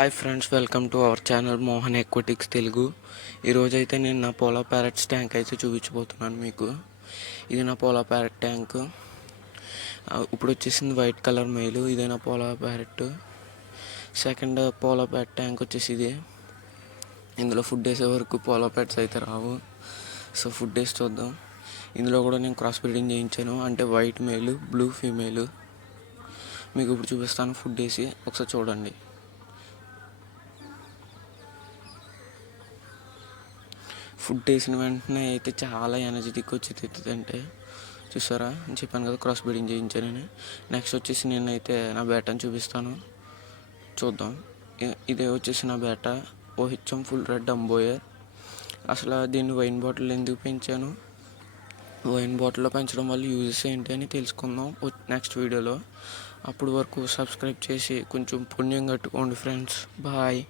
Hi friends, welcome to our channel Mohan aquatics Telugu. ఈరోజైతే నేను నా పోలో ప్యారెట్స్ ట్యాంక్ అయితే చూపించబోతున్నాను మీకు. ఇది నా పోలో ప్యారెట్ ట్యాంక్. ఇప్పుడు వచ్చేసింది వైట్ కలర్ మెయిల్. ఇదే నా polo parrot. Second polo parrot tank వచ్చేసి ఇది. ఇందులో ఫుడ్ వేసే వరకు పోలో ప్యారెట్స్ అయితే రావు. సో ఫుడ్ వేసి చూద్దాం. ఇందులో కూడా నేను క్రాస్ బ్రీడింగ్ చేయించాను, అంటే వైట్ మెయిల్ బ్లూ ఫీమేల్. మీకు ఇప్పుడు చూపిస్తాను ఫుడ్ వేసి, ఒకసారి చూడండి. ఫుడ్ వేసిన వెంటనే అయితే చాలా ఎనర్జెటిక్ వచ్చి తింటుందంటే చూసారా, చెప్పాను కదా క్రాస్ బ్రీడింగ్ చేయించానని. నెక్స్ట్ వచ్చేసి నేనైతే నా బేటాని చూపిస్తాను, చూద్దాం. ఇదే వచ్చేసి నా బేటా ఓహెచ్ఎం ఫుల్ రెడ్ అంబోయర్. అసలు దీన్ని వైన్ బాటిల్ ఎందుకు పెంచాను, వైన్ బాటిల్లో పెంచడం వల్ల యూజెస్ ఏంటి అని తెలుసుకుందాం నెక్స్ట్ వీడియోలో. అప్పుడు వరకు సబ్స్క్రైబ్ చేసి కొంచెం పుణ్యం కట్టుకోండి ఫ్రెండ్స్. బాయ్.